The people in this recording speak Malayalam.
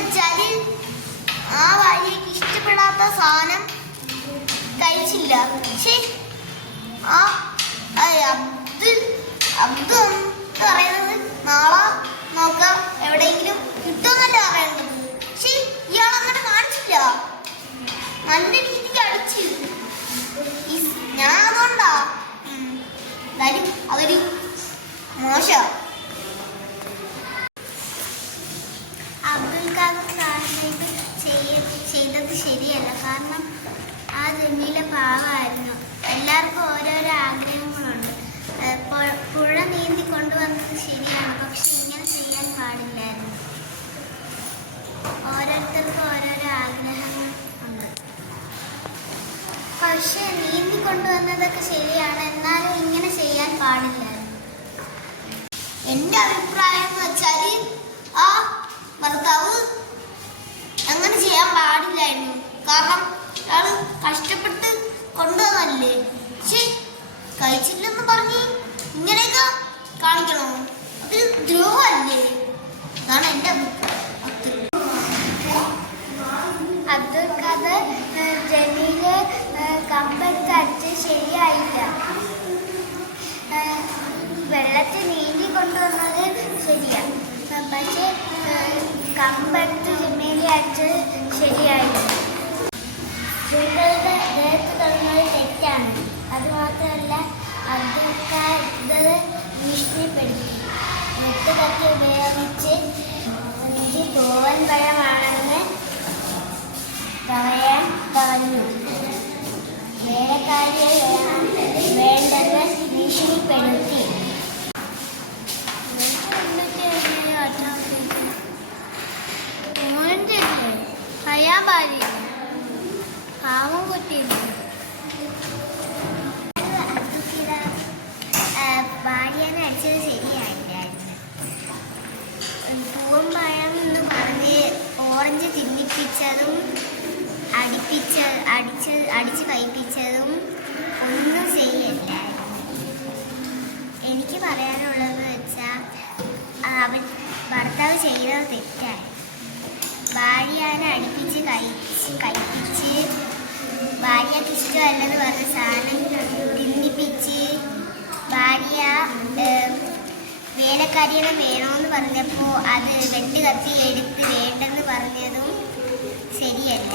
വെച്ചാല് ആ ഭാര്യയ്ക്ക് ഇഷ്ടപ്പെടാത്ത സാധനം കഴിച്ചില്ല. പക്ഷെ ആ അബ്ദും പറയുന്നത് നാളെ നോക്കാം എവിടെയെങ്കിലും കിട്ടുമെന്നല്ല പറയുന്നത്. പക്ഷെ ഇയാൾ അങ്ങനെ കാണിച്ചില്ല, നല്ല രീതിക്ക് അടിച്ച്. ഞാൻ അതുകൊണ്ടാ എന്തായാലും അതൊരു മോശ. അബ്ദുൽ ഖാദർ സാഹിബ് ചെയ്തത് ശരിയല്ല. കാരണം ആ ജമീല പാവമായിരുന്നു. എല്ലാവർക്കും ഓരോരോ ആഗ്രഹങ്ങളുണ്ട്. പുഴ നീന്തി കൊണ്ടുവന്നത് ശരിയാണ്, പക്ഷെ ഇങ്ങനെ ചെയ്യാൻ പാടില്ലായിരുന്നു. ഓരോരുത്തർക്കും ഓരോരോ ആഗ്രഹങ്ങൾ ഉണ്ട്. പക്ഷെ നീന്തി കൊണ്ടുവന്നതൊക്കെ ശരിയാണ്, എന്നാലും ഇങ്ങനെ ചെയ്യാൻ പാടില്ലായിരുന്നു. എൻ്റെ അഭിപ്രായം എന്ന് വെച്ചാൽ ആ ഭർത്താവ് അങ്ങനെ ചെയ്യാൻ പാടില്ലായിരുന്നു. കാരണം അയാള് കഷ്ടപ്പെട്ട് കൊണ്ടുവന്നല്ലേ. പക്ഷെ കഴിച്ചില്ലെന്ന് പറഞ്ഞ് ഇങ്ങനെയൊക്കെ കാണിക്കണോ? അത് ദ്രോഹമല്ലേ? അതാണ് എൻ്റെ അഭിപ്രായം. അബ്ദുൽ ഖാദർ ജമീലെ കമ്പെടുത്ത് അടിച്ച് ശരിയായില്ല. വെള്ളത്തിൽ നീന്തി കൊണ്ടുവന്നത് ശരിയാണ്, പക്ഷെ കമ്പെടുത്ത് ജമീലെ അടിച്ചത് ശരിയായില്ല. സ്ത്രീകളുടെ ദേഹത്ത് തൊടുന്നത് തെറ്റാണ്. അതുമാത്രമല്ല അബ്ദുൽ ഖാദർ ഭീഷണിപ്പെടുത്തി. വെട്ടുകത്തി ഉപയോഗിച്ച് എനിക്ക് തോവൻ പഴമാണെന്ന് പറയാൻ പറഞ്ഞു. വേലക്കാരിയെ വേണ്ടെന്ന് ഭീഷണിപ്പെടുത്തി. പറയാൻ പാടില്ല, പാവം കുട്ടിയില്ല. ഭാര്യനെ അടിച്ചത് ശരിയായില്ലായിരുന്നു. പൂവമ്പഴം എന്ന് പറഞ്ഞ് ഓറഞ്ച് തിന്നിപ്പിച്ചതും അടിച്ച് കഴിപ്പിച്ചതും ഒന്നും ശരിയല്ലായിരുന്നു. എനിക്ക് പറയാനുള്ളത് വെച്ചാൽ ഭർത്താവ് ചെയ്തത് തെറ്റായി. ഭാര്യനെ അടുപ്പിച്ച് കഴിപ്പിച്ച് ഭാര്യക്ക് ഇഷ്ടമല്ലെന്ന് പറഞ്ഞ സാധനം തിന്നിപ്പിച്ച് ഭാര്യ വേലക്കാരിയെ വേണമെന്ന് പറഞ്ഞപ്പോൾ അത് വെട്ടുകത്തി എടുത്ത് വേണ്ടെന്ന് പറഞ്ഞതും ശരിയല്ല.